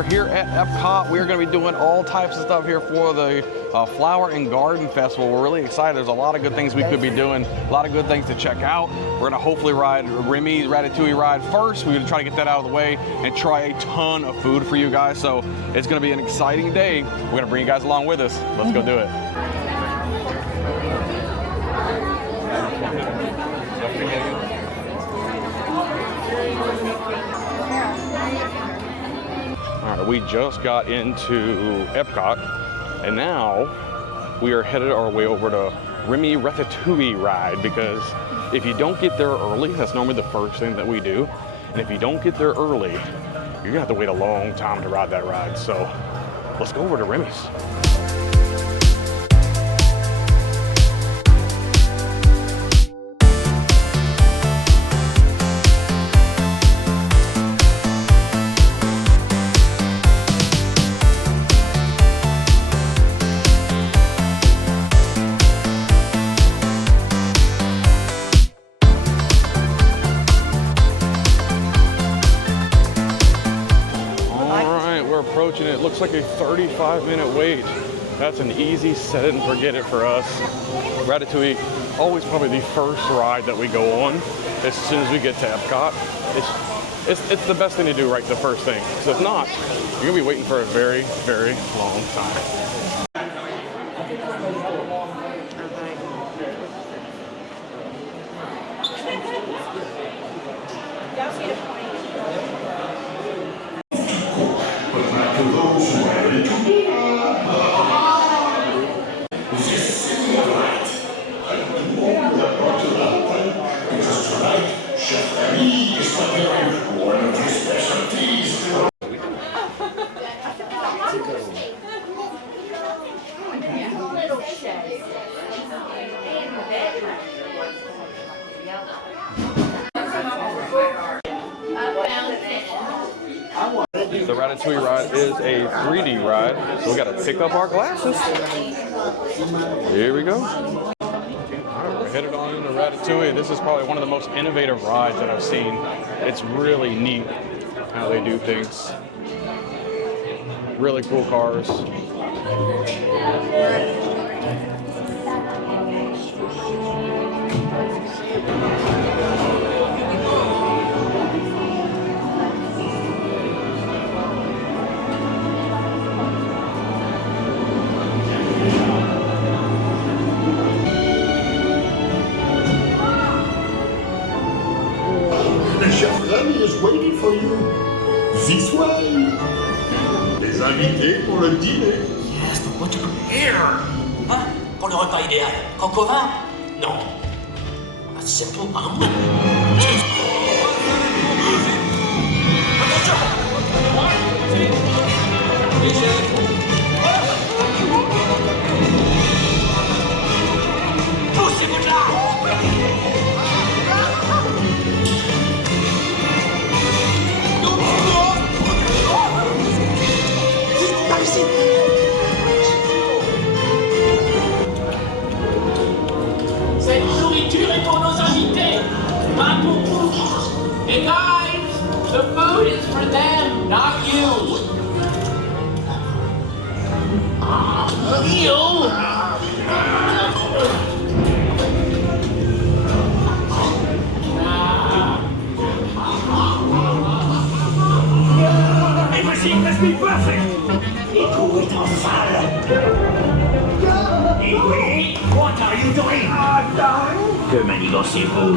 we're here at Epcot. We're going to be doing all types of stuff here for the Flower and Garden Festival. We're really excited. There's a lot of good things we could be doing, a lot of good things to check out. We're going to hopefully ride Remy's Ratatouille ride first. We're going to try to get that out of the way and try a ton of food for you guys. So it's going to be an exciting day. We're going to bring you guys along with us. Let's go do it. All right, we just got into Epcot, and now we are headed our way over to Remy Ratatouille ride, because if you don't get there early, that's normally the first thing that we do, and if you don't get there early, you're gonna have to wait a long time to ride that ride. So let's go over to Remy's. Approaching it, looks like a 35-minute wait. That's an easy set it and forget it for us. Ratatouille, always probably the first ride that we go on as soon as we get to Epcot. It's the best thing to do right the first thing, because if not, you're gonna be waiting for a very, very long time. The Ratatouille ride is a 3D ride, so we gotta pick up our glasses. Here we go. All right, we're headed on into Ratatouille. This is probably one of the most innovative rides that I've seen. It's really neat how they do things. Really cool cars. Is waiting for you. This way. Les invités pour le dîner. Yes, but what to prepare? Hein? Pour le repas idéal. Coq au vin? Non. A simple omelet. Poussez-vous de là! Cette nourriture est pour nos invités, pas pour vous. Hey guys, the food is for them, not you. Everything must be perfect. Les cours est en salle. Et oui, what are you doing? Que manigancez-vous?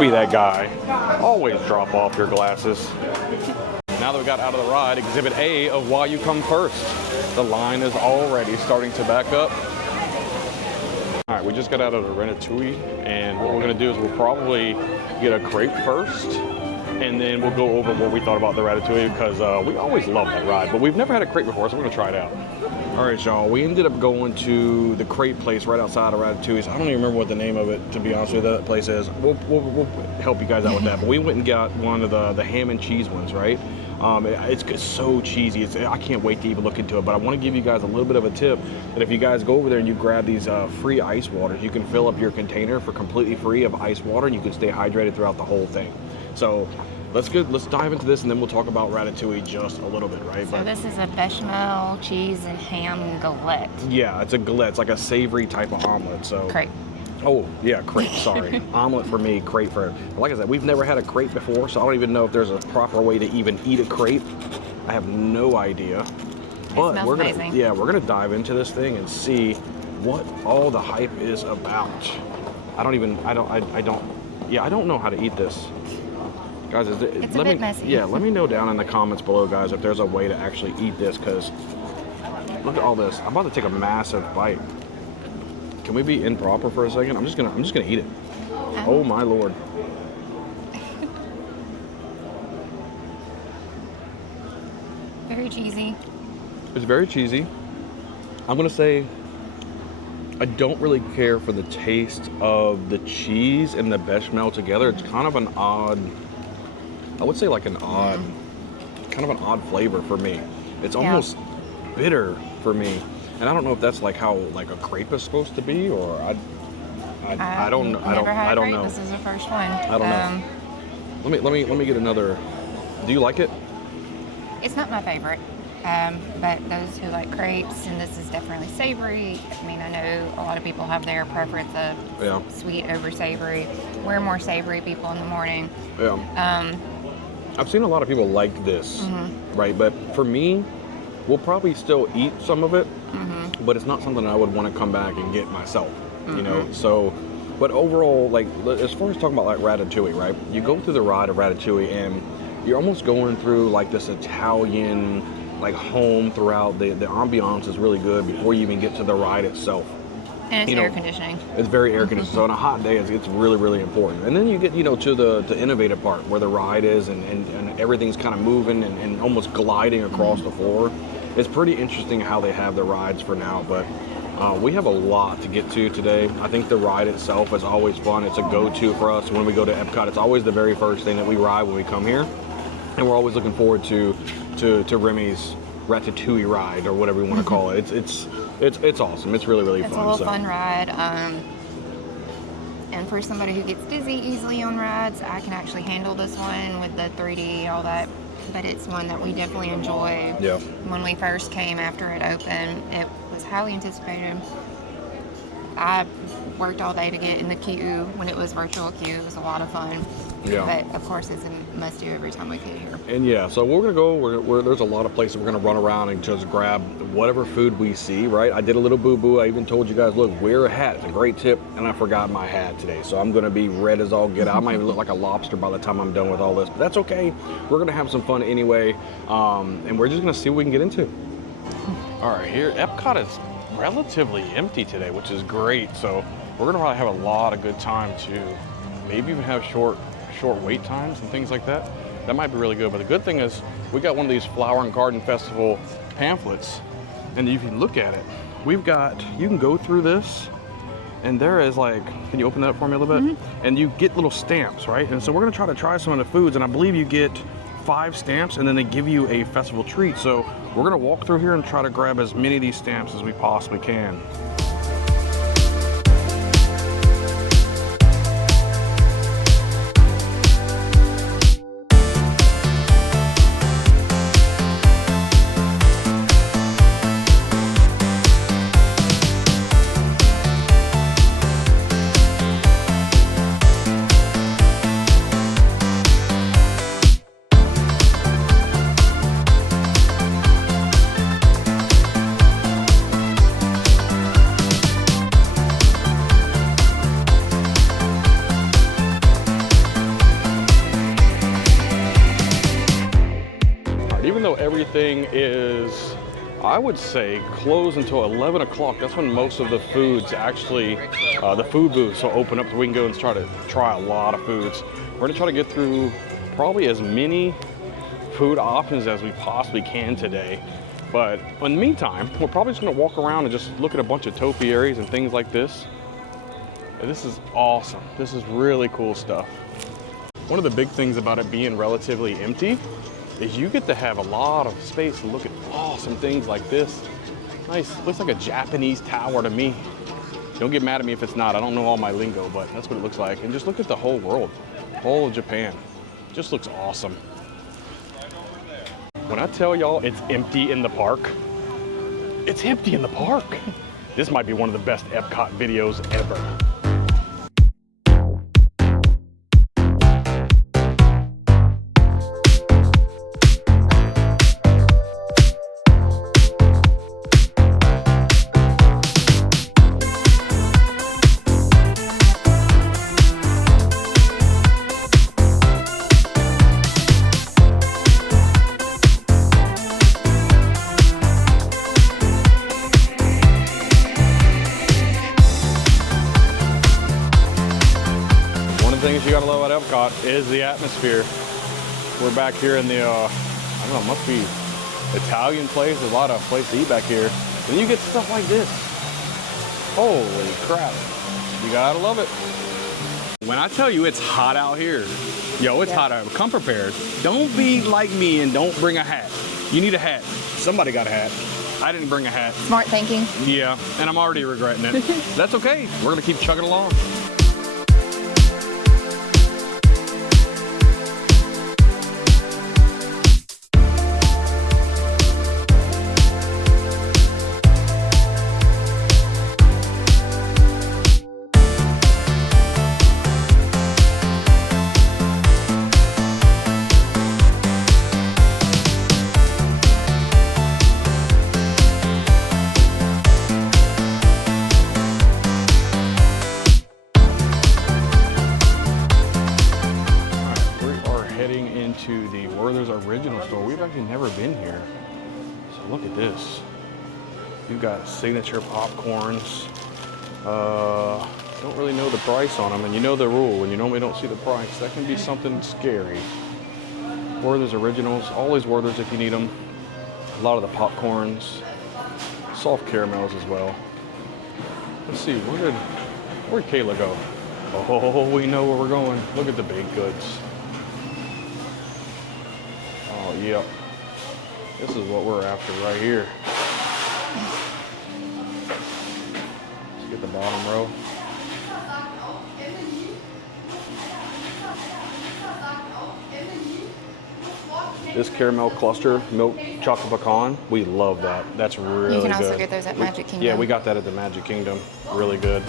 Don't be that guy. Always drop off your glasses. Now that we got out of the ride, Exhibit A of Why You Come First. The line is already starting to back up. All right, we just got out of the Ratatouille, and what we're gonna do is we'll probably get a crepe first, and then we'll go over what we thought about the Ratatouille, because we always love that ride, but we've never had a crepe before, so we're gonna try it out. All right, y'all, we ended up going to the crepe place right outside of Ratatouille's. I don't even remember what the name of it, to be honest with you, that place is. We'll help you guys out with that, but we went and got one of the ham and cheese ones, right? It's so cheesy. I can't wait to even look into it, but I want to give you guys a little bit of a tip that if you guys go over there and you grab these free ice waters, you can fill up your container for completely free of ice water, and you can stay hydrated throughout the whole thing. So let's dive into this, and then we'll talk about Ratatouille just a little bit, right? So this is a bechamel, cheese, and ham galette. Yeah, it's a galette. It's like a savory type of omelet. So Crepe. Oh, yeah, crepe, sorry. Omelet for me, crepe for... Like I said, we've never had a crepe before, so I don't even know if there's a proper way to even eat a crepe. I have no idea. But we're gonna, amazing. yeah, we're gonna dive into this thing and see what all the hype is about. I don't know how to eat this. Guys, It's a bit messy. Yeah, let me know down in the comments below, guys, if there's a way to actually eat this, because look at all this. I'm about to take a massive bite. Can we be improper for a second? I'm just gonna eat it. Oh my Lord. Very cheesy. It's very cheesy. I'm gonna say I don't really care for the taste of the cheese and the bechamel together. It's kind of an odd, I would say like an odd, kind of an odd flavor for me. It's almost bitter for me. And I don't know if that's like how like a crepe is supposed to be, or I don't know. I don't know. This is the first one. I don't know. Let me get another. Do you like it? It's not my favorite, but those who like crepes, and this is definitely savory. I mean, I know a lot of people have their preference of sweet over savory. We're more savory people in the morning. Yeah. I've seen a lot of people like this, right? But for me, we'll probably still eat some of it, but it's not something I would want to come back and get myself, you know? So, but overall, like, as far as talking about like Ratatouille, right? You go through the ride of Ratatouille and you're almost going through like this Italian, like home throughout. The ambiance is really good before you even get to the ride itself. And it's air conditioning. It's very air conditioned. So on a hot day, it's really, really important. And then you get, to the innovative part where the ride is and everything's kind of moving and almost gliding across the floor. It's pretty interesting how they have the rides for now, but we have a lot to get to today. I think the ride itself is always fun. It's a go-to for us when we go to Epcot. It's always the very first thing that we ride when we come here. And we're always looking forward to Remy's Ratatouille ride, or whatever you want to call it. It's awesome. It's really, really fun. It's a little fun ride. And for somebody who gets dizzy easily on rides, I can actually handle this one with the 3D, all that. But it's one that we definitely enjoy. Yeah. When we first came after it opened, it was highly anticipated. I worked all day to get in the queue when it was virtual queue. It was a lot of fun. Yeah. But of course, it's a must do every time we get here. And yeah, so we're gonna go. There's a lot of places we're gonna run around and just grab whatever food we see. Right? I did a little boo-boo. I even told you guys, look, wear a hat. It's a great tip. And I forgot my hat today, so I'm gonna be red as all get out. I might even look like a lobster by the time I'm done with all this, but that's okay. We're gonna have some fun anyway, and we're just gonna see what we can get into. All right, here Epcot is relatively empty today, which is great. So we're gonna probably have a lot of good time to maybe even have short wait times and things like that. That might be really good. But the good thing is we got one of these Flower and Garden Festival pamphlets, and you can look at it. You can go through this, and there is like, can you open that up for me a little bit? And you get little stamps, right? And so we're gonna try some of the foods, and I believe you get 5 stamps, and then they give you a festival treat. So we're gonna walk through here and try to grab as many of these stamps as we possibly can. everything is, I would say, closed until 11 o'clock. That's when most of the foods actually, the food booths will open up so we can go and try a lot of foods. We're gonna try to get through probably as many food options as we possibly can today. But in the meantime, we're probably just gonna walk around and just look at a bunch of topiaries and things like this. And this is awesome. This is really cool stuff. One of the big things about it being relatively empty is you get to have a lot of space to look at awesome things like this. Nice, looks like a Japanese tower to me. Don't get mad at me if it's not. I don't know all my lingo, but that's what it looks like. And just look at the whole world, whole of Japan. Just looks awesome. When I tell y'all it's empty in the park, it's empty in the park. This might be one of the best Epcot videos ever. Things you gotta love at Epcot is the atmosphere. We're back here in the, I don't know, must be Italian place. There's a lot of places to eat back here. And you get stuff like this. Holy crap. You gotta love it. When I tell you it's hot out here, yo, it's hot out here. Come prepared. Don't be like me and don't bring a hat. You need a hat. Somebody got a hat. I didn't bring a hat. Smart thinking. Yeah, and I'm already regretting it. That's okay. We're gonna keep chugging along. To the Werther's Original store. We've actually never been here. So look at this. You've got signature popcorns. Don't really know the price on them, and you know the rule. When you normally don't see the price, that can be something scary. Werther's Originals, always Werther's if you need them. A lot of the popcorns, soft caramels as well. Let's see, where'd Kayla go? Oh, we know where we're going. Look at the baked goods. Oh, yep. This is what we're after right here. Let's get the bottom row. This caramel cluster, milk chocolate pecan, we love that. That's really good. You can also get those at Magic Kingdom. Yeah, we got that at the Magic Kingdom. Really good.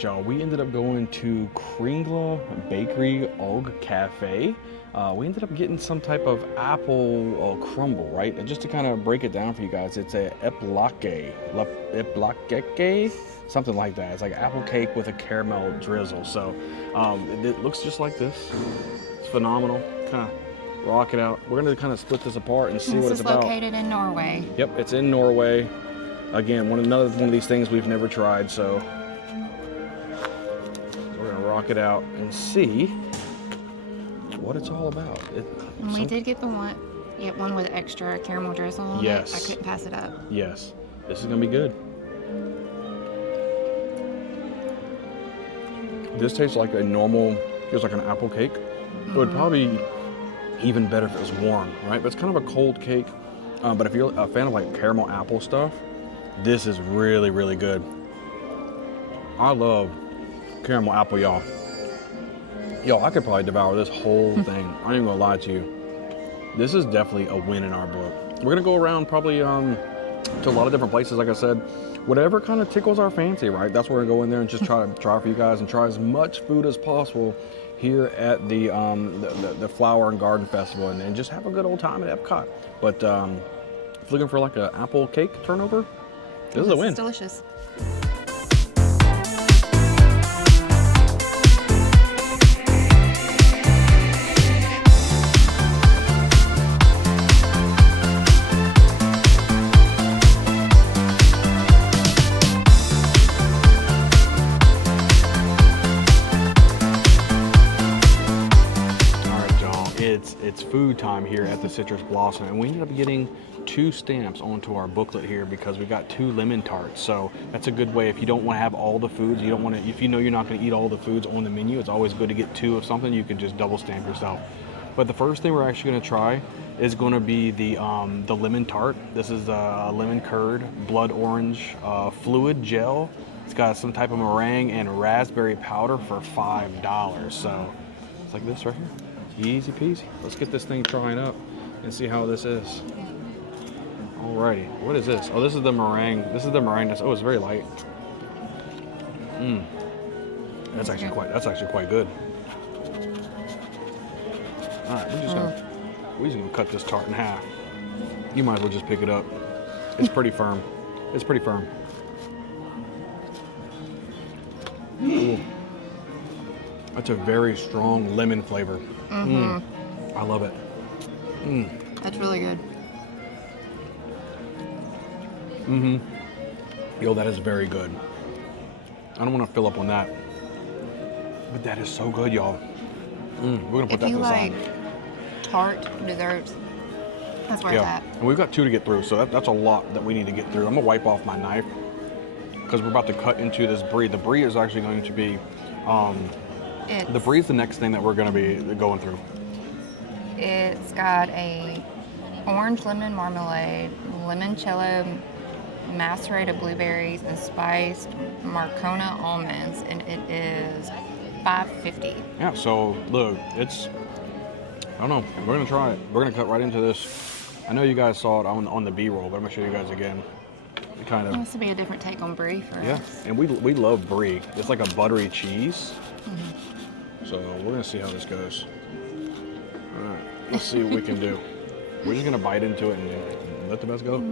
Y'all, we ended up going to Kringla Bakery Og Cafe. We ended up getting some type of apple crumble, right? And just to kind of break it down for you guys, it's a eplake, something like that. It's like apple cake with a caramel drizzle. So it looks just like this. It's phenomenal. Kind of rock it out. We're gonna kind of split this apart and see what it's about. This is located in Norway. Yep, it's in Norway. Again, another one of these things we've never tried, so we're gonna rock it out and see what it's all about. We did get one with extra caramel drizzle on it. I couldn't pass it up. Yes, this is gonna be good. This tastes like a normal, feels like an apple cake. It would probably be even better if it was warm, right? But it's kind of a cold cake. But if you're a fan of like caramel apple stuff, this is really, really good. I love caramel apple, y'all. Yo, I could probably devour this whole thing. I ain't gonna lie to you. This is definitely a win in our book. We're gonna go around probably to a lot of different places, like I said. Whatever kind of tickles our fancy, right? That's where we're gonna go in there and just try for you guys and try as much food as possible here at the Flower and Garden Festival and just have a good old time at Epcot. But if you're looking for like an apple cake turnover, this is a win. It's delicious. It's food time here at the Citrus Blossom, and we ended up getting 2 stamps onto our booklet here because we got 2 lemon tarts. So that's a good way if you don't want to have all the foods, you don't want to, if you know you're not going to eat all the foods on the menu, it's always good to get 2 of something. You can just double stamp yourself. But the first thing we're actually going to try is going to be the lemon tart. This is a lemon curd, blood orange, fluid gel. It's got some type of meringue and raspberry powder for $5. So it's like this right here. Easy peasy. Let's get this thing trying up and see how this is. Alrighty, what is this? Oh, this is the meringue. This is the meringue. Oh, it's very light. That's actually quite good. All right, we're just gonna cut this tart in half. You might as well just pick it up. It's pretty firm. It's pretty firm. Ooh. That's a very strong lemon flavor. I love it. That's really good. Yo, that is very good. I don't want to fill up on that, but that is so good, y'all. We're gonna put that to the side. If you like tart desserts, that's where it's at. And we've got 2 to get through, so that's a lot that we need to get through. I'm gonna wipe off my knife because we're about to cut into this brie. The brie is actually going to be the brie is the next thing that we're going to be going through. It's got a orange lemon marmalade, limoncello, macerated blueberries, and spiced Marcona almonds, and it is $5.50. Yeah, so look, it's, I don't know, we're going to try it. We're going to cut right into this. I know you guys saw it on the B-roll, but I'm going to show you guys again. It wants to be a different take on brie for us. And we love brie. It's like a buttery cheese. So we're gonna see how this goes. All right, let's see what we can do. We're just gonna bite into it and let the best go.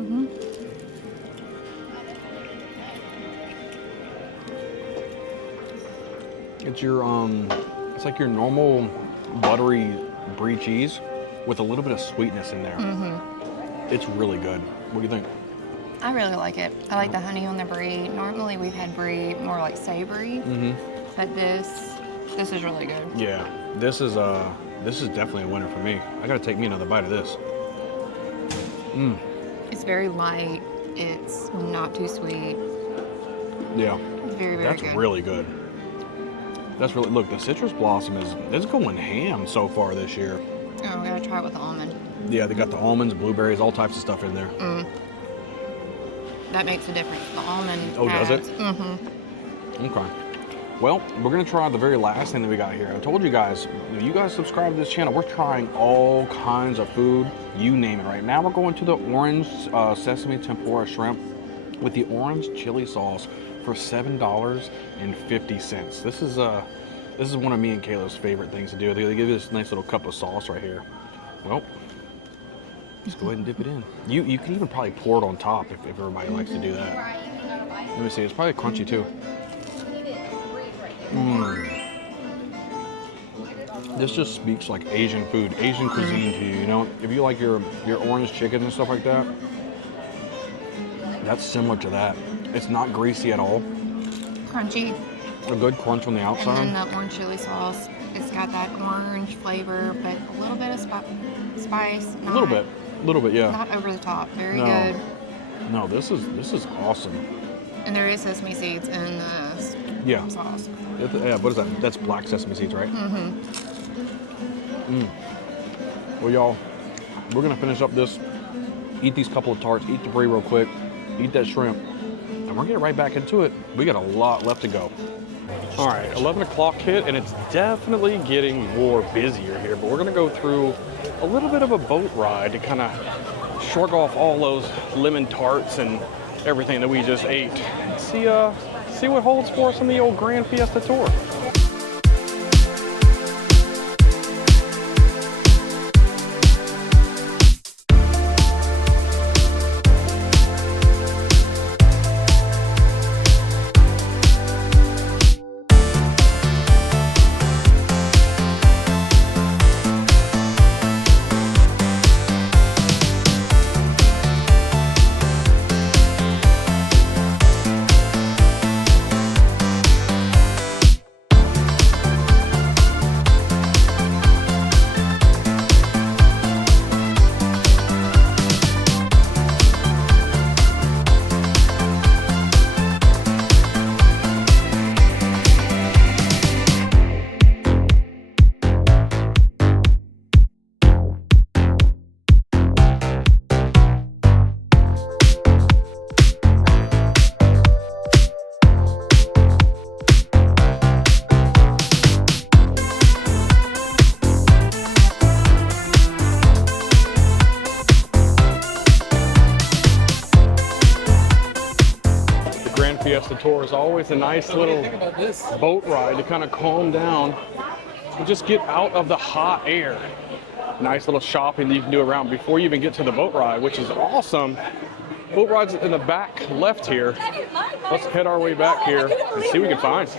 It's your it's like your normal buttery brie cheese with a little bit of sweetness in there. It's really good. What do you think? I really like it. I like the honey on the brie. Normally we've had brie more like savory, but this is really good. Yeah, this is definitely a winner for me. I gotta take me another bite of this. It's very light. It's not too sweet. Yeah, it's very good. That's really good. That's really, look, the Citrus Blossom is going ham so far this year. Oh, we gotta try it with the almond. Yeah, they got the almonds, blueberries, all types of stuff in there. That makes a difference. The almond. Oh, does it? Okay. Well, we're gonna try the very last thing that we got here. I told you guys, if you guys subscribe to this channel, we're trying all kinds of food, you name it. Right now, we're going to the orange sesame tempura shrimp with the orange chili sauce for $7.50. This is one of me and Kayla's favorite things to do. They give you this nice little cup of sauce right here. Well, just go ahead and dip it in. You can even probably pour it on top if everybody likes to do that. Let me see, it's probably crunchy too. This just speaks like Asian food, Asian cuisine to you, you know? If you like your orange chicken and stuff like that, that's similar to that. It's not greasy at all. Crunchy. A good crunch on the outside. And then the orange chili sauce, it's got that orange flavor, but a little bit of spice. A little bit, yeah. Not over the top. Very good. No, this is awesome. And there is sesame seeds in the sauce. Yeah, what is that? That's black sesame seeds, right? Well, y'all, we're gonna finish up this, eat these couple of tarts, eat the brie real quick, eat that shrimp, and we're getting right back into it. We got a lot left to go. All right, 11 o'clock hit, and it's definitely getting more busier here, but we're gonna go through a little bit of a boat ride to kind of shrug off all those lemon tarts and everything that we just ate. See what holds for us on the old Grand Fiesta Tour. Fiesta Tour is always a nice little boat ride to kind of calm down and just get out of the hot air. Nice little shopping that you can do around before you even get to the boat ride, which is awesome. Boat ride's in the back left here. Let's head our way back here and see what we can find.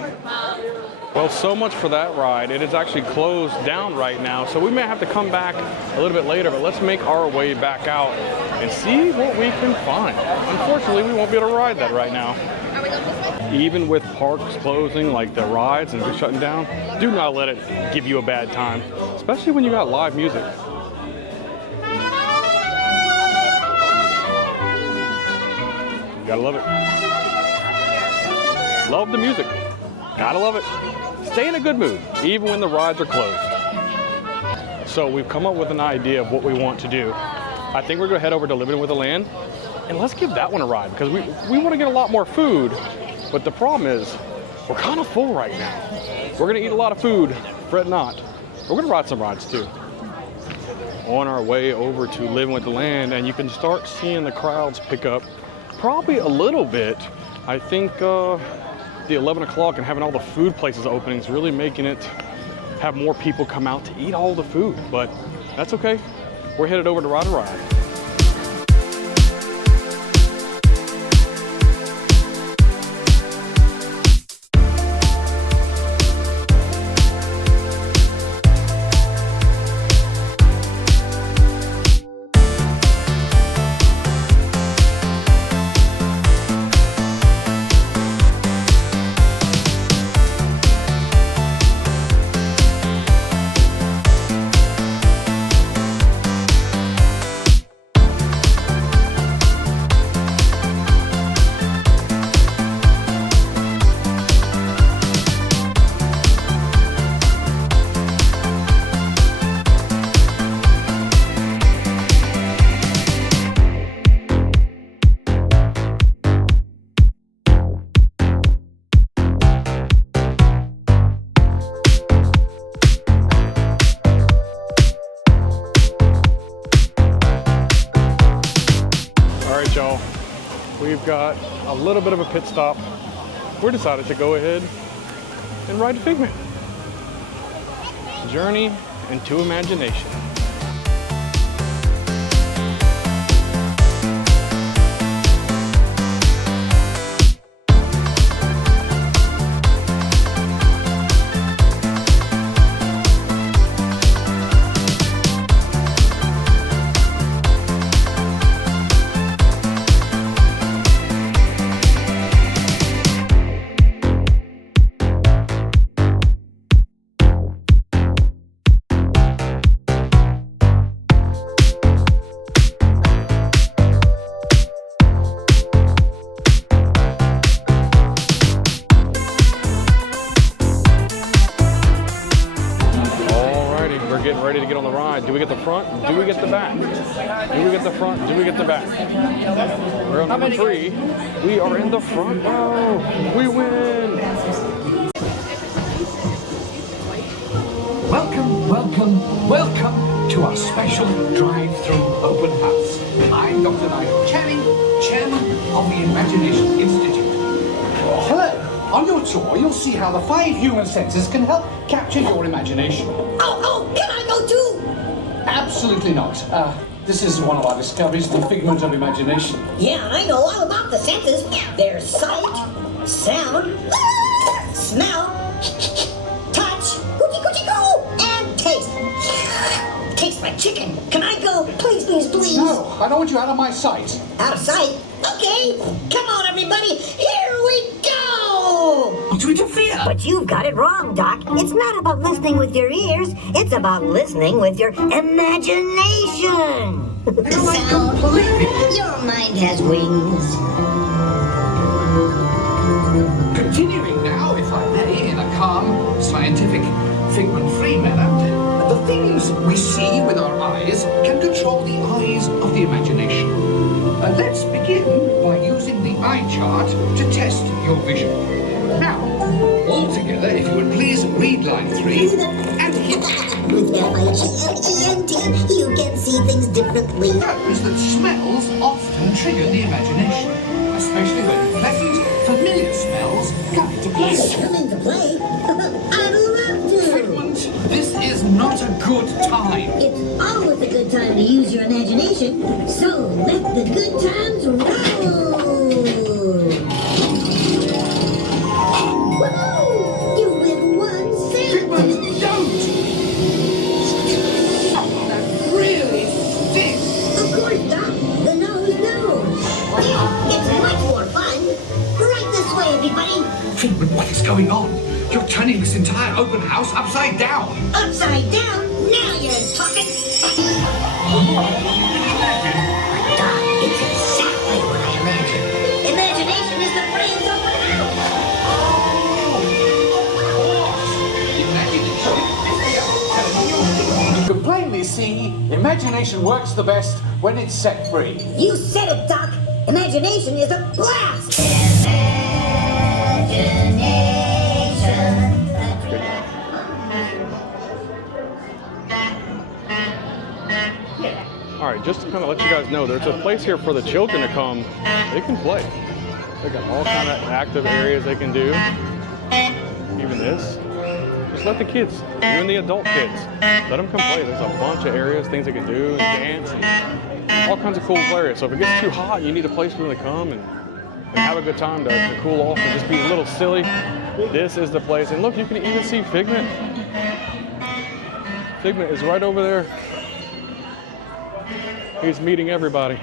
Well, so much for that ride. It is actually closed down right now, so we may have to come back a little bit later, but let's make our way back out and see what we can find. Unfortunately, we won't be able to ride that right now. Even with parks closing, like the rides and shutting down, do not let it give you a bad time, especially when you got live music. You gotta love it. Love the music. Gotta love it. Stay in a good mood, even when the rides are closed. So we've come up with an idea of what we want to do. I think we're gonna head over to Living with the Land, and let's give that one a ride, because we want to get a lot more food, but the problem is we're kind of full right now. We're gonna eat a lot of food, fret not. We're gonna ride some rides too. On our way over to Living with the Land, and you can start seeing the crowds pick up probably a little bit. I think the 11 o'clock and having all the food places opening is really making it have more people come out to eat all the food, but that's okay. We're headed over to Ride a Ride. Y'all, we've got a little bit of a pit stop. We decided to go ahead and ride a Figment. Journey into Imagination. Getting ready to get on the ride. Do we get the front? Do we get the back? Do we get the front? Do we get the back? We're on number 3. We are in the front row. We win. Welcome to our special drive-through open house. I'm Dr. Nigel Channing, Chairman of the Imagination Institute. Hello. On your tour, you'll see how the 5 human senses can help capture your imagination. Oh, can I go too? Absolutely not. This is one of our discoveries, the figment of imagination. Yeah, I know all about the senses. There's sight, sound, smell, touch, and taste. Tastes like chicken. Can I go? Please, please, please. No, I don't want you out of my sight. Out of sight? Okay. Come on, everybody. Here we go. Don't you interfere. But you've got it wrong, Doc. It's not about listening with your ears. It's about listening with your imagination. Sound. Your mind has wings. Continuing now, if I may, in a calm, scientific, figment-free manner, the things we see with our eyes can control the eyes of the imagination. Let's begin by using the eye chart to test your vision. Now, all together, if you would please read line 3 and hit. With F-I-G-M-E-N-T, you can see things differently. Shows that smells often trigger the imagination, especially when pleasant, familiar smells come into play. Come into play? I'd love to. Figment, this is not a good time. It's always a good time to use your imagination, so let the good times roll! Woohoo! You win one cent! Figment, don't! Oh, that really stinks. Of course, Doc. The nose knows. It's much more fun. Right this way, everybody. Figment, what is going on? You're turning this entire open house upside down. Upside down? Now you're talking. Doc, it's exactly what I imagined. Imagination is the brain's open house. You can plainly see imagination works the best when it's set free. You said it, Doc. Imagination is a blast. All right, just to kind of let you guys know, there's a place here for the children to come. They can play. They got all kind of active areas they can do. Even this. Just let the kids, even the adult kids, let them come play. There's a bunch of areas, things they can do, and dance, and all kinds of cool areas. So if it gets too hot, you need a place for them to come and have a good time to cool off and just be a little silly. This is the place. And look, you can even see Figment. Figment is right over there. He's meeting everybody.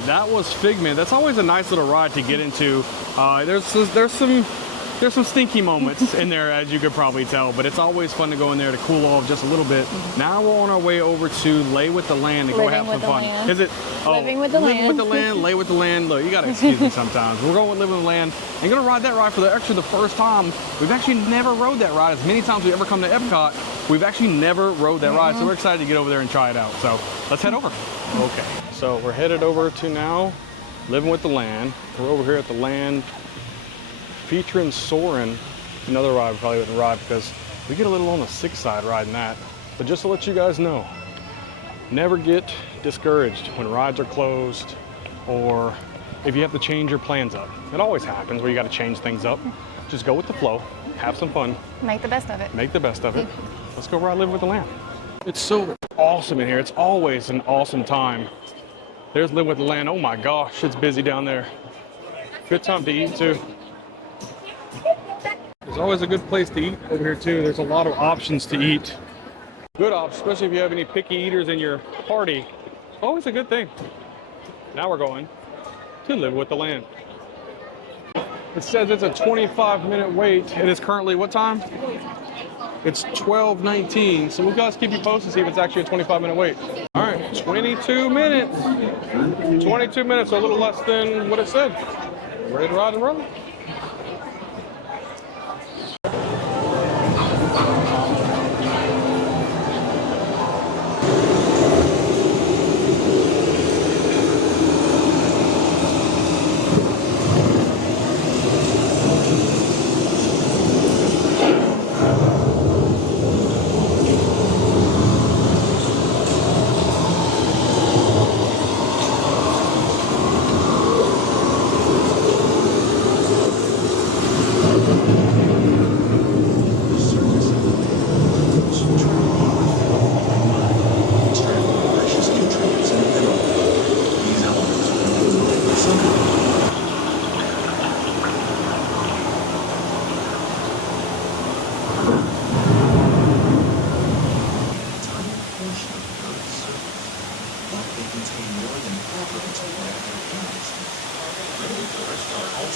That was Figment. That's always a nice little ride to get into. There's some stinky moments in there, as you could probably tell, but it's always fun to go in there to cool off just a little bit. Now we're on our way over to Lay with the Land to go have some fun. Is it? Oh, Living with the Land. Living with the Land, Lay with the Land. Look, you gotta excuse me sometimes. We're going with Living with the Land and gonna ride that ride for the first time. We've actually never rode that ride. As many times we've ever come to Epcot, we've actually never rode that ride. So we're excited to get over there and try it out. So let's head over. Okay, so we're headed over to now Living with the Land. We're over here at the Land featuring Soarin'. Another ride we probably wouldn't ride because we get a little on the sick side riding that. But just to let you guys know, never get discouraged when rides are closed or if you have to change your plans up. It always happens where you got to change things up. Just go with the flow, have some fun. Make the best of it. Make the best of it. Let's go ride Live with the Land. It's so awesome in here. It's always an awesome time. There's Live with the Land. Oh my gosh, it's busy down there. Good time to eat too. There's always a good place to eat over here too. There's a lot of options to eat. Good options, especially if you have any picky eaters in your party. It's always a good thing. Now we're going to Live with the Land. It says it's a 25-minute wait. It is currently what time? It's 12:19. So we'll guys keep you posted, see if it's actually a 25-minute wait. All right, 22 minutes. 22 minutes, so a little less than what it said. Ready to ride and roll?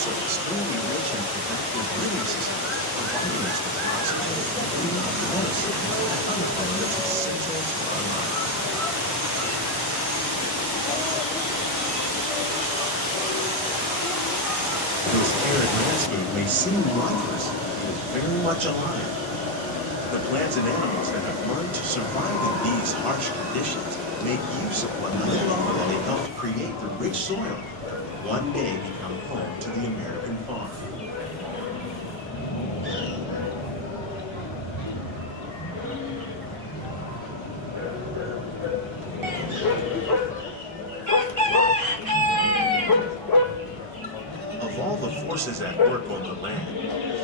also extremely rich in productive breathing systems, providing us with oxygen, food, medicine, and other elements essential to our life. This arid landscape may seem lifeless, it is very much alive. The plants and animals that have learned to survive in these harsh conditions make use of what little that they helped create the rich soil that will one day become home to the American farm. Of all the forces at work on the land,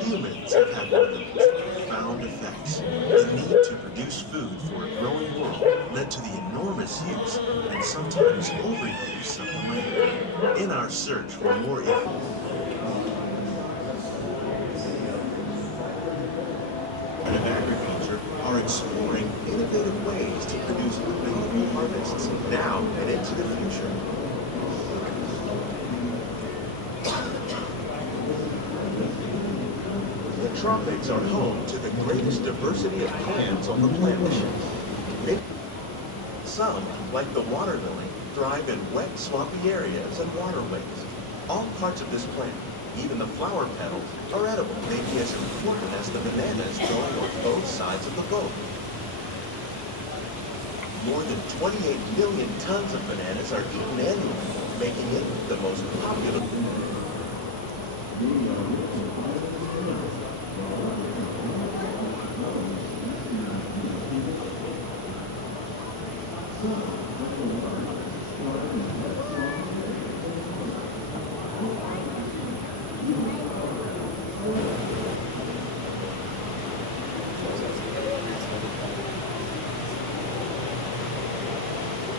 humans have had one of the most profound effects. The need to produce food for a growing world led to the enormous use and sometimes overuse of the land. In our search for more of agriculture are exploring innovative ways to produce bountiful harvests now and into the future. The tropics are home to the greatest diversity of plants on the planet. Some, like the water lily, thrive in wet, swampy areas and waterways. All parts of this plant, even the flower petals, are edible, maybe as important as the bananas growing on both sides of the boat. More than 28 million tons of bananas are eaten annually, making it the most popular.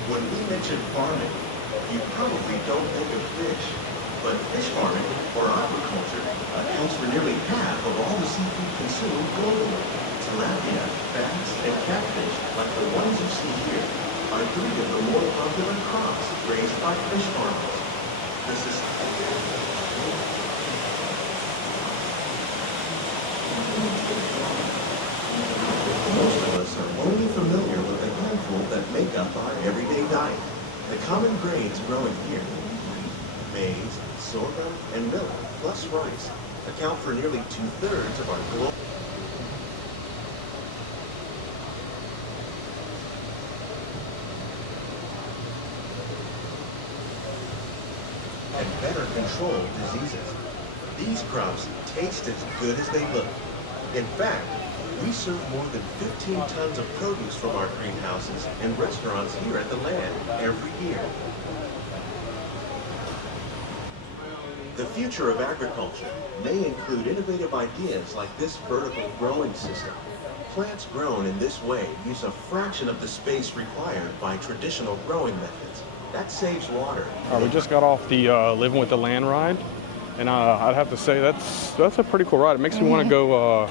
When we mention farming, you probably don't think of fish, but fish farming, or aquaculture, accounts for nearly half of all the seafood consumed globally. Tilapia, bass, and catfish, like the ones you see here, are three of the more popular crops raised by fish farmers. This is most of us are only familiar with the handful that make up our everyday diet. The common grains growing here, maize, sorghum, and millet, plus rice, account for nearly 2/3 of our global. And better control diseases. These crops taste as good as they look. In fact, we serve more than 15 tons of produce from our greenhouses and restaurants here at the land every year. The future of agriculture may include innovative ideas like this vertical growing system. Plants grown in this way use a fraction of the space required by traditional growing methods. That saves water. All right, we just got off the Living with the Land ride, and I'd have to say that's a pretty cool ride. It makes me want to go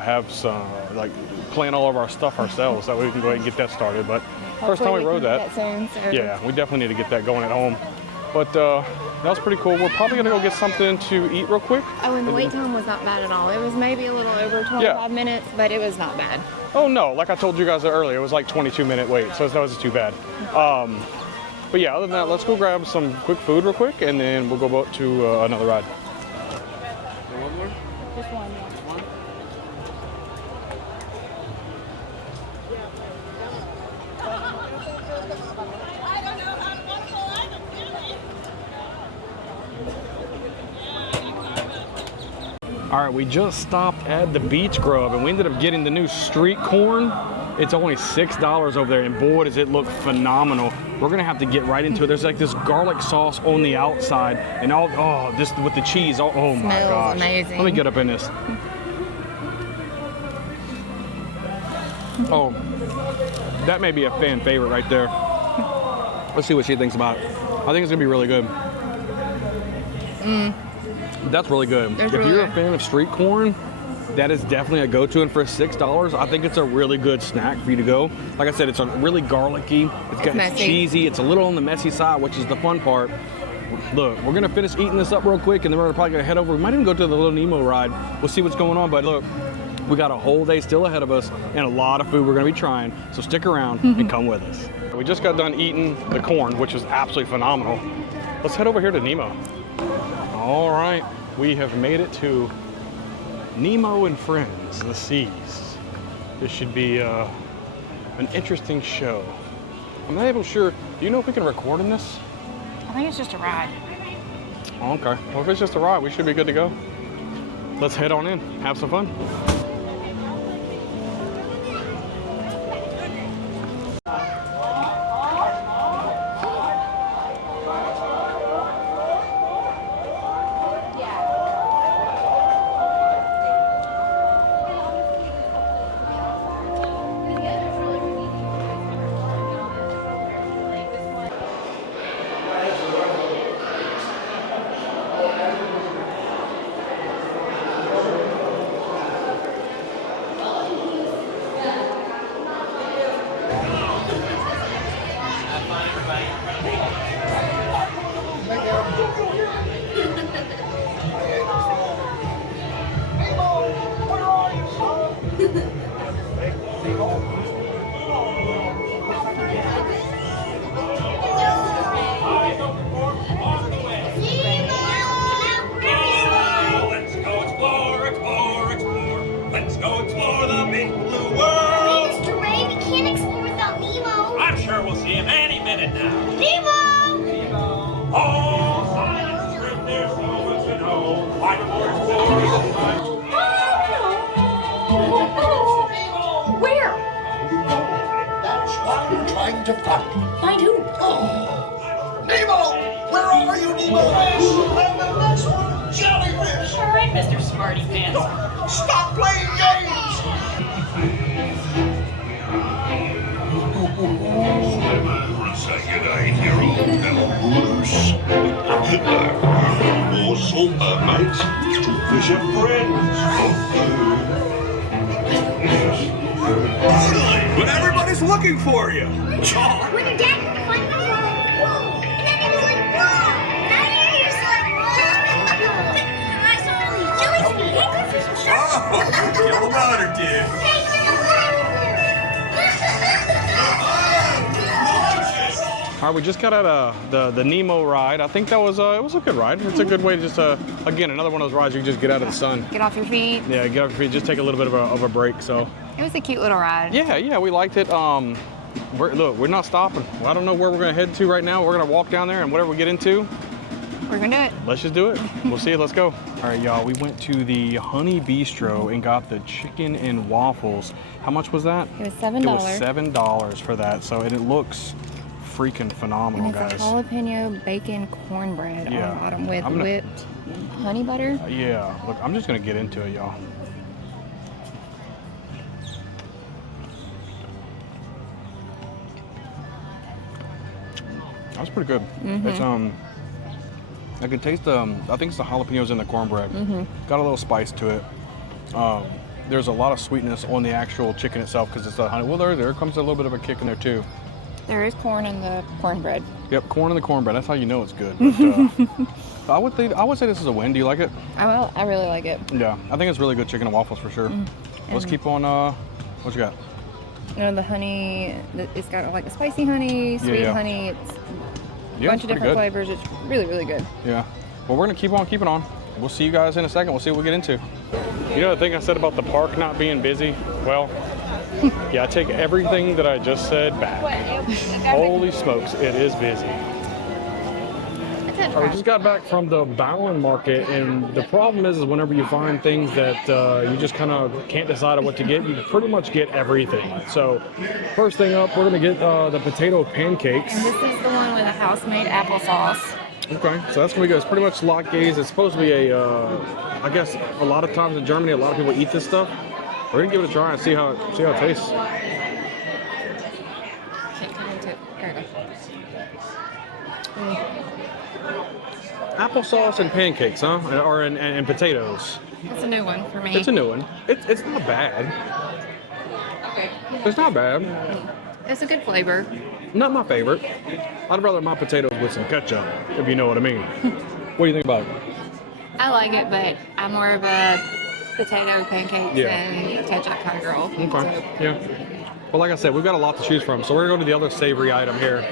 have some, like, plan all of our stuff ourselves, so we can go ahead and get that started. But first time we rode that, soon, so. yeah, we definitely need to get that going at home. But that was pretty cool. We're probably gonna go get something to eat real quick. Oh, and the wait time was not bad at all. It was maybe a little over 25 minutes, but it was not bad. Oh no, like I told you guys earlier, it was like 22-minute wait, so that wasn't too bad. But yeah, other than that, let's go grab some quick food real quick, and then we'll go to another ride. One more? Just one. One? All right, we just stopped at the Beach Grub, and we ended up getting the new street corn. It's only $6 over there, and boy, does it look phenomenal. We're gonna have to get right into it. There's like this garlic sauce on the outside, and this with the cheese. Oh my gosh! Amazing. Let me get up in this. Oh, that may be a fan favorite right there. Let's see what she thinks about it. I think it's gonna be really good. That's really good. If you're a fan of street corn, that is definitely a go-to, and for $6, I think it's a really good snack for you to go. Like I said, it's a really garlicky, it's cheesy, it's a little on the messy side, which is the fun part. Look, we're gonna finish eating this up real quick, and then we're probably gonna head over. We might even go to the little Nemo ride. We'll see what's going on, but look, we got a whole day still ahead of us and a lot of food we're gonna be trying, so stick around and come with us. We just got done eating the corn, which was absolutely phenomenal. Let's head over here to Nemo. All right, we have made it to Nemo and Friends, the Seas. This should be an interesting show. I'm not able sure, do you know if we can record in this? I think it's just a ride. Oh, okay, well if it's just a ride, we should be good to go. Let's head on in, have some fun. Where? That's what we're trying to find. Find who? Nemo! Where are you, Nemo? And the next one, jellyfish! All right, Mr. Smarty Pants. Stop playing games! Also, mates, to visit friends. But everybody's looking for you. When your dad couldn't find me, whoa! And then he was like, whoa! And I hear you just like, whoa! I saw all these jellies and anglerfish and sharks. Oh, kill them out, dude. Hey, All right, we just got out of the Nemo ride. I think that was it was a good ride. It's a good way to just again, another one of those rides you can just get out of the sun. Get off your feet. Yeah, get off your feet, just take a little bit of a break. So It was a cute little ride. yeah, we liked it. We're not stopping. Well, I don't know where we're gonna head to right now. We're gonna walk down there, and whatever we get into, We're gonna do it. let's just do it. We'll see it. Let's go. All right, y'all. We went to the Honey Bistro and got the chicken and waffles. How much was that? It was $7. It was $7 for that. So and it looks freaking phenomenal, And it's guys. a jalapeno bacon cornbread Yeah. on the bottom with I'm gonna- whipped honey butter. Yeah. Look, I'm just gonna get into it, y'all. That's pretty good. It's I can taste the I think it's the jalapenos in the cornbread. Got a little spice to it. There's a lot of sweetness on the actual chicken itself because it's the honey. Well, there comes a little bit of a kick in there too. There is corn in the cornbread. Yep, corn in the cornbread. That's how you know it's good. But, I would say this is a win. Do you like it? I really like it. Yeah, I think it's really good chicken and waffles for sure. Let's keep on. What you got? You know, the honey, it's got like a spicy honey, sweet yeah. honey. It's a Yeah, bunch it's of pretty different good. flavors. It's really, really good. Yeah. Well, we're gonna keep on keeping on. We'll see you guys in a second. We'll see what we get into. You know the thing I said about the park not being busy? Well, yeah, I take everything that I just said back. Holy smokes, it is busy. That's it. We just got back from the Bowen market, and the problem is whenever you find things that you just kind of can't decide on what to get, you pretty much get everything. So first thing up, we're gonna get the potato pancakes. And this is the one with a house-made applesauce. Okay, so that's gonna be good. It's pretty much lot gaze. It's supposed to be a, I guess a lot of times in Germany, a lot of people eat this stuff. We're gonna give it a try and see how it tastes. Can't come into it. There we go. Applesauce and pancakes, huh? Or and potatoes. That's a new one for me. It's a new one. It's not bad. Okay. It's not bad. It's a good flavor. Not my favorite. I'd rather my potatoes with some ketchup, if you know what I mean. What do you think about it? I like it, but I'm more of a potato, pancakes, and ketchup kind of girl. Okay, yeah. Well, like I said, we've got a lot to choose from, so we're gonna go to the other savory item here.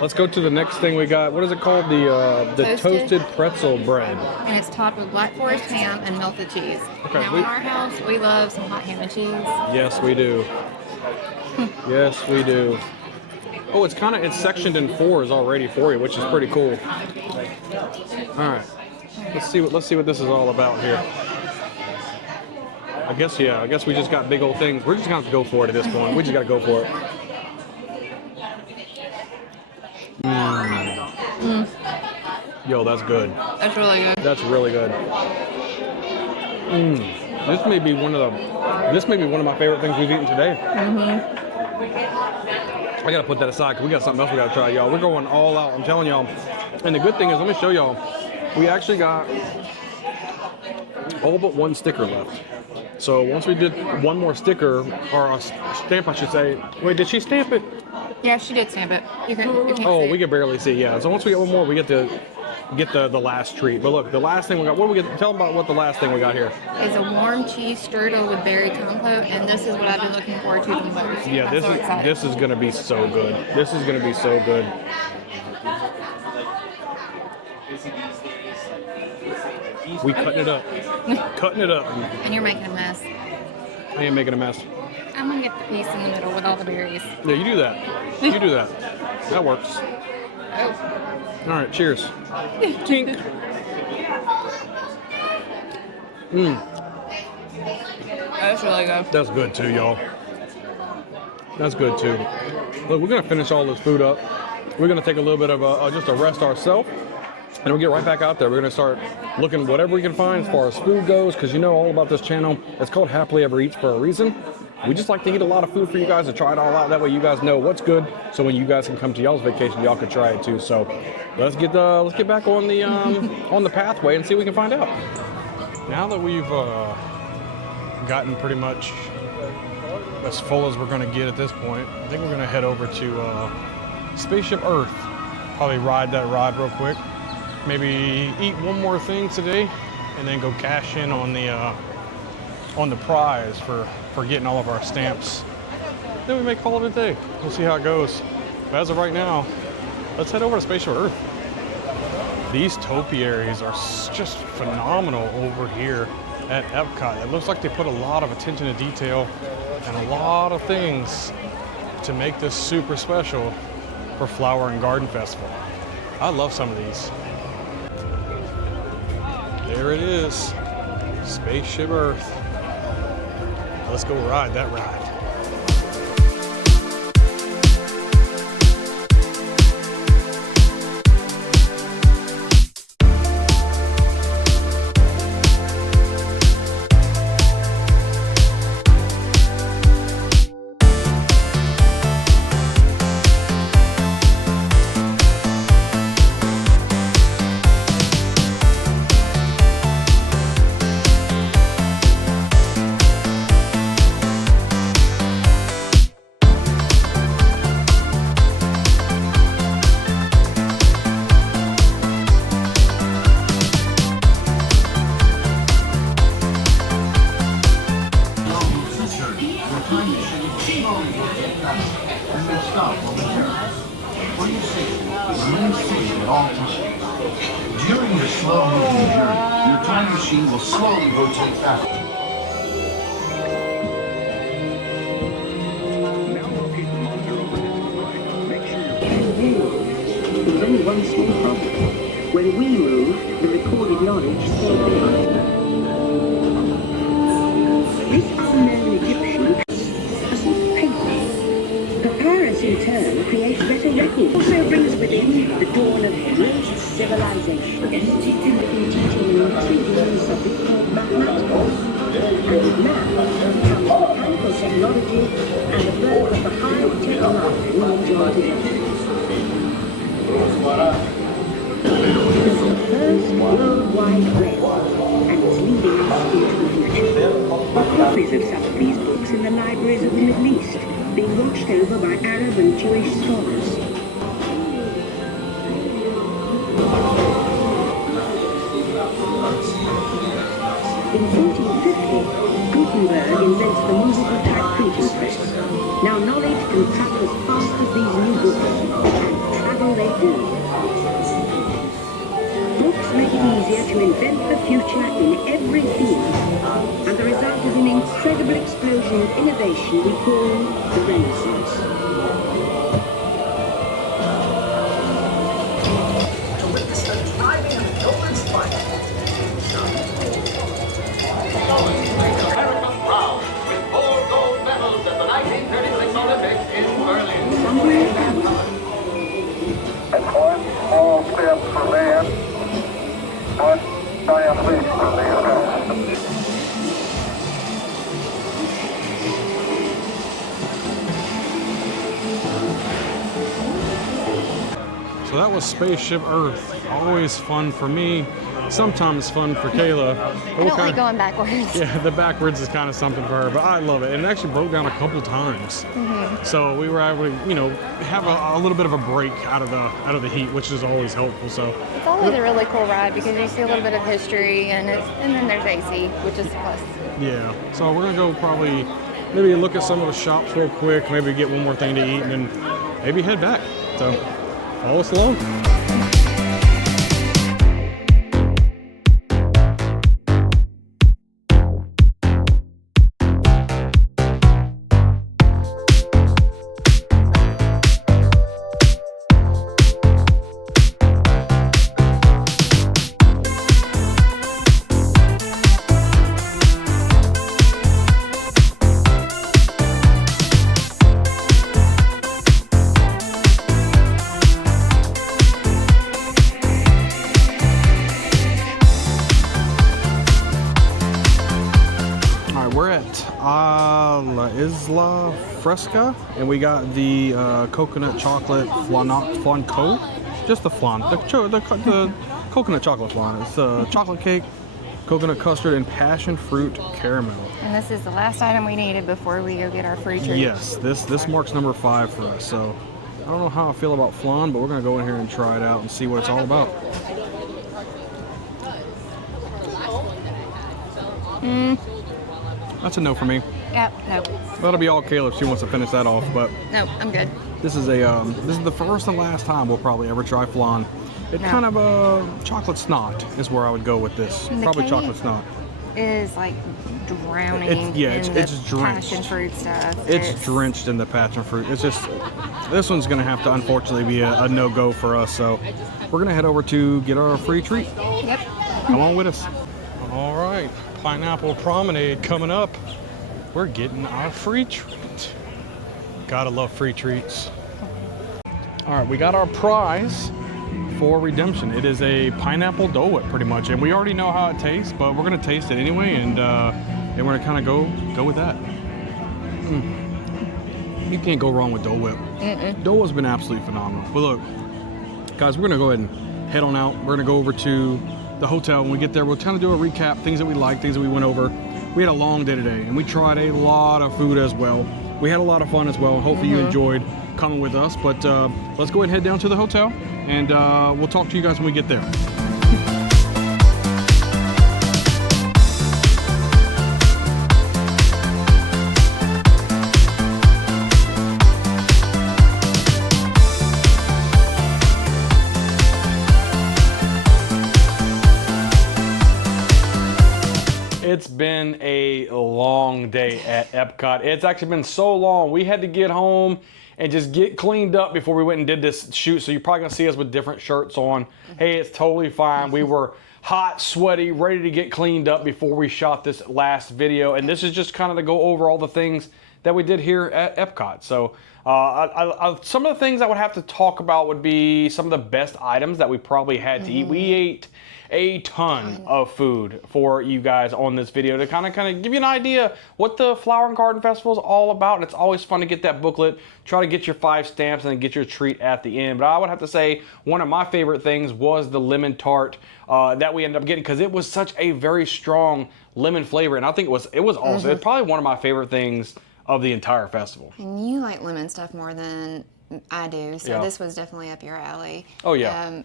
Let's go to the next thing we got. What is it called? The toasted pretzel bread. And it's topped with Black Forest ham and melted cheese. Okay, now, in our house, we love some hot ham and cheese. Yes, we do. Yes, we do. Oh, it's sectioned in 4s already for you, which is pretty cool. All right, let's see what this is all about here. I guess we just got big old things. We're just gonna have to go for it at this point. We just gotta go for it. Yo, that's good. That's really good. That's really good. This may be one of my favorite things we've eaten today. I gotta put that aside because we got something else we gotta try, y'all. We're going all out. I'm telling y'all. And the good thing is, let me show y'all. We actually got all but one sticker left. So once we did one more sticker, or a stamp, I should say. Wait, did she stamp it? Yeah, she did stamp it. You can't Oh, see we it. can barely see. Yeah. So once we get one more, we get to get the last treat. But look, the last thing we got. What do we get? Tell them about what the last thing we got here. It's a warm cheese strudel with berry compote, and this is what I've been looking forward to the most. Yeah, I'm so excited. this is gonna be so good. This is gonna be so good. We cutting it up. Cutting it up. And you're making a mess. I ain't making a mess. I'm gonna get the piece in the middle with all the berries. Yeah, you do that. You do that. That works. Oh. All right, cheers. Tink. That's really good. That's good too, y'all. That's good too. Look, we're gonna finish all this food up. We're gonna take a little bit of just a rest ourselves, and we'll get right back out there. We're gonna start looking whatever we can find as far as food goes, because you know all about this channel. It's called Happily Ever Eats for a reason. We just like to eat a lot of food for you guys to try it all out. That way you guys know what's good, so when you guys can come to y'all's vacation, y'all can try it too. So let's get back on the on the pathway and see what we can find out. Now that we've gotten pretty much as full as we're going to get at this point, I think we're going to head over to Spaceship Earth. Probably ride that ride real quick. Maybe eat one more thing today, and then go cash in on the prize for getting all of our stamps. Then we may call it a day. We'll see how it goes. But as of right now, let's head over to Spaceship Earth. These topiaries are just phenomenal over here at Epcot. It looks like they put a lot of attention to detail and a lot of things to make this super special for Flower and Garden Festival. I love some of these. There it is, Spaceship Earth. Let's go ride that ride. During your slow-moving journey, your time machine will slowly rotate back. There's only one small problem. When we move, the recorded knowledge stays behind. This unknown Egyptian doesn't paper. Papyrus in turn creates better records. Also brings within the dawn of great civilization. Teaching and 3D subject called mathematics. And now comes mechanical technology and the birth of the high-tech life we enjoy today. It's the first worldwide web, and it's leading us into the future. Copies of some of these books in the libraries of the Middle East, being watched over by Arab and Jewish scholars. In 1450, Gutenberg invents the movable type printing press. Now knowledge can travel as fast as these new books, and travel they do. Books make it easier to invent the future in every field, and the result is an incredible explosion of innovation we call the Renaissance. To witness the driving of Nolan's fight. America proud with 4 gold medals at the 1936 Olympics in Berlin. That's one small step for man, one giant leap for mankind. So that was Spaceship Earth. Always fun for me. Sometimes fun for Kayla. I don't like going backwards. Yeah, the backwards is kind of something for her, but I love it. And it actually broke down a couple times. So we were able to, you know, have a little bit of a break out of the heat, which is always helpful. So It's always a really cool ride because you see a little bit of history and then there's AC, which is a plus. yeah. So we're gonna go probably maybe look at some of the shops real quick, maybe get one more thing to eat, and then maybe head back. So follow us along. We're at La Isla Fresca, and we got the coconut chocolate flanco, just the flan, the coconut chocolate flan. It's chocolate cake, coconut custard, and passion fruit caramel. And this is the last item we needed before we go get our free treat. Yes, this marks number 5 for us. So I don't know how I feel about flan, but we're gonna go in here and try it out and see what it's all about. That's a no for me. Yep, no. That'll be all Kayla if she wants to finish that off, but No, I'm good. this is the first and last time we'll probably ever try flan. It's No. kind of a chocolate snot is where I would go with this. And the Probably cake chocolate snot. Is like drowning It's in the drenched. passion fruit stuff. It's drenched in the passion fruit. It's just, this one's gonna have to unfortunately be a no-go for us. So we're gonna head over to get our free treat. Yep. Come on with us. All right, Pineapple Promenade coming up. We're getting our free treat. Gotta love free treats. All right, we got our prize for redemption. It is a pineapple Dole Whip, pretty much, and we already know how it tastes, but we're gonna taste it anyway, and we're gonna kind of go with that. You can't go wrong with Dole Whip. Dole Whip's been absolutely phenomenal. But look, guys, we're gonna go ahead and head on out. We're gonna go over to the hotel. When we get there, we'll kind of do a recap, things that we liked, things that we went over. We had a long day today, and we tried a lot of food as well. We had a lot of fun as well, and hopefully you enjoyed coming with us. But let's go ahead and head down to the hotel, and we'll talk to you guys when we get there. It's been a long day at Epcot. It's actually been so long. We had to get home and just get cleaned up before we went and did this shoot. So you're probably gonna see us with different shirts on. Hey, it's totally fine. We were hot, sweaty, ready to get cleaned up before we shot this last video. And this is just kind of to go over all the things that we did here at Epcot. So some of the things I would have to talk about would be some of the best items that we probably had to eat. We ate a ton of food for you guys on this video to kind of give you an idea what the Flower and Garden Festival is all about. And it's always fun to get that booklet, try to get your 5 stamps, and then get your treat at the end. But I would have to say one of my favorite things was the lemon tart that we ended up getting, because it was such a very strong lemon flavor, and I think it was awesome. It's probably one of my favorite things of the entire festival. And you like lemon stuff more than I do, so Yeah. this was definitely up your alley. Oh, yeah.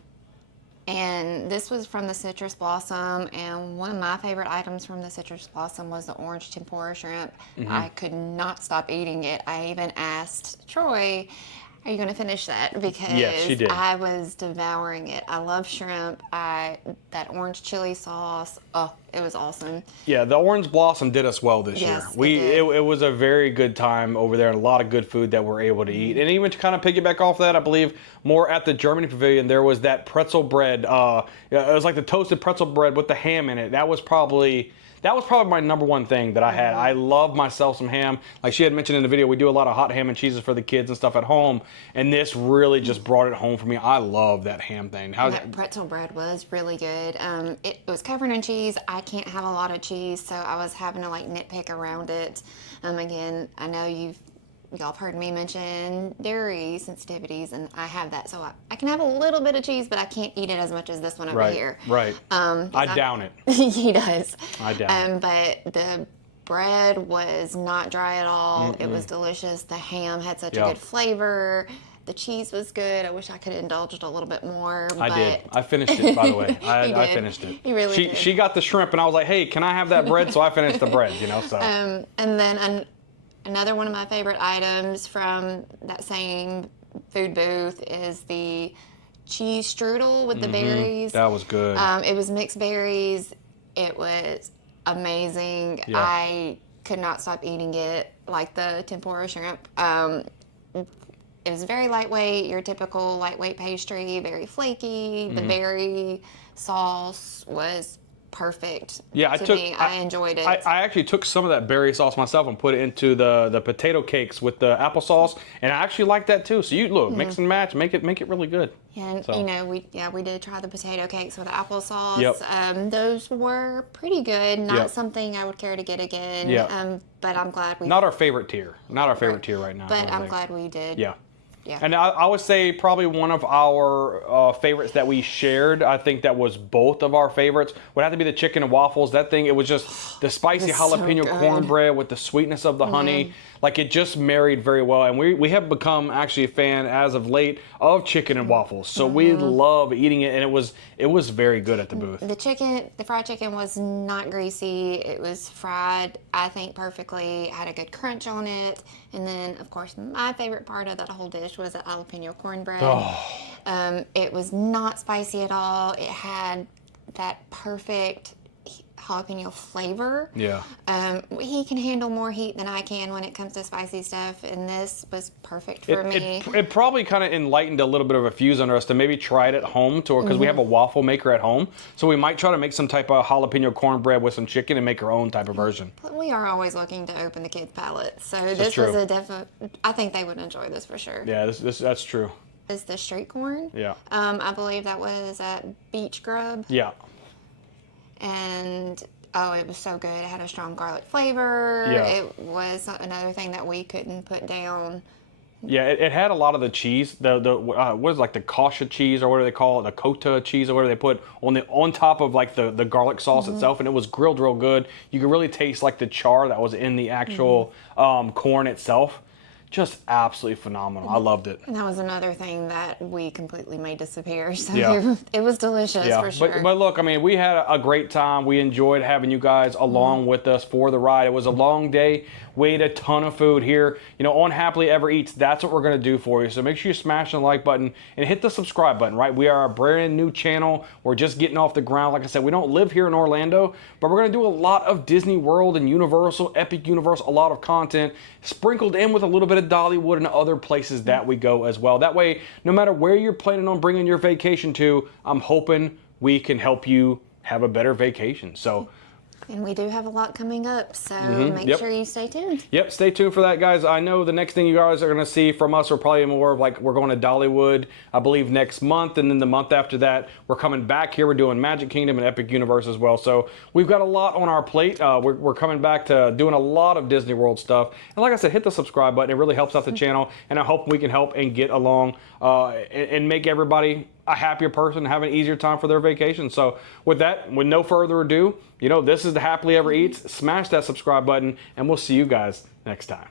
And this was from the citrus blossom, and one of my favorite items from the citrus blossom was the orange tempura shrimp. I could not stop eating it. I even asked Troy, are you going to finish that? Because Yes, she did. I was devouring it. I love shrimp. That orange chili sauce, oh, it was awesome. Yeah, the Orange Blossom did us well this Yes, year. It was a very good time over there, and a lot of good food that we're able to eat. And even to kind of piggyback off that, I believe more at the Germany Pavilion, there was that pretzel bread. It was like the toasted pretzel bread with the ham in it. That was probably my number one thing that I had. I love myself some ham. Like she had mentioned in the video, we do a lot of hot ham and cheeses for the kids and stuff at home, and this really just brought it home for me. I love that ham thing. That pretzel bread was really good. It was covered in cheese. I can't have a lot of cheese, so I was having to like nitpick around it. Again, I know y'all have heard me mention dairy sensitivities, and I have that, so I can have a little bit of cheese, but I can't eat it as much as this one over here. Right. I down it. He does. I down it. But the bread was not dry at all. It was delicious. The ham had such a good flavor. The cheese was good. I wish I could indulge it a little bit more. I did. I finished it, by the way. I finished it. You really did. She got the shrimp, and I was like, hey, can I have that bread? So I finished the bread, so. And then another one of my favorite items from that same food booth is the cheese strudel with the berries. That was good. It was mixed berries. It was amazing. Yeah. I could not stop eating it, like the tempura shrimp. It was very lightweight, your typical lightweight pastry, very flaky. The berry sauce was perfect. Yeah, I enjoyed it. I actually took some of that berry sauce myself and put it into the potato cakes with the applesauce, and I actually like that too. So you look, mix and match, make it really good. And So. we did try the potato cakes with applesauce. Yep. Those were pretty good. Not Yep. something I would care to get again. Yep. But I'm glad we. Not our favorite tier. Not our favorite tier right now. But I'm glad we did. Yeah. Yeah. And I would say probably one of our favorites that we shared, I think that was both of our favorites, would have to be the chicken and waffles. That thing, it was just the spicy so jalapeno good. cornbread with the sweetness of the honey. Like, it just married very well. And we have become actually a fan, as of late, of chicken and waffles. So we love eating it, and it was very good at the booth. The fried chicken was not greasy. It was fried, I think, perfectly. It had a good crunch on it. And then, of course, my favorite part of that whole dish was the jalapeno cornbread. It was not spicy at all. It had that perfect jalapeno flavor. Yeah. He can handle more heat than I can when it comes to spicy stuff, and this was perfect for me. It probably kind of enlightened a little bit of a fuse under us to maybe try it at home, because we have a waffle maker at home. So we might try to make some type of jalapeno cornbread with some chicken and make our own type of version. But we are always looking to open the kids' palate, so That's this true. was a definite. I think they would enjoy this for sure. Yeah, that's true. Is the street corn? Yeah. I believe that was at Beach Grub. Yeah. And it was so good. It had a strong garlic flavor. Yeah. It was another thing that we couldn't put down. Yeah, it had a lot of the cheese, what is it, like the kosher cheese, or what do they call it, the kota cheese, or whatever they put on top of like the garlic sauce itself, and it was grilled real good. You could really taste like the char that was in the actual corn itself. Just absolutely phenomenal. I loved it. And that was another thing that we completely made disappear. So Yeah. it was delicious for sure. But look, I mean, we had a great time. We enjoyed having you guys along with us for the ride. It was a long day. We ate a ton of food here. On Happily Ever Eats, that's what we're going to do for you. So make sure you smash the like button and hit the subscribe button, right? We are a brand new channel. We're just getting off the ground. Like I said, we don't live here in Orlando, but we're going to do a lot of Disney World and Universal, Epic Universe, a lot of content sprinkled in with a little bit of Dollywood and other places that we go as well. That way, no matter where you're planning on bringing your vacation to, I'm hoping we can help you have a better vacation. So. And we do have a lot coming up, so make sure you stay tuned. Yep, stay tuned for that, guys. I know the next thing you guys are going to see from us are probably more of like, we're going to Dollywood, I believe, next month. And then the month after that, we're coming back here. We're doing Magic Kingdom and Epic Universe as well. So we've got a lot on our plate. We're coming back to doing a lot of Disney World stuff. And like I said, hit the subscribe button. It really helps out the channel. And I hope we can help and get along and make everybody a happier person, have an easier time for their vacation. So with that, with no further ado, this is the Happily Ever Eats. Smash that subscribe button, and we'll see you guys next time.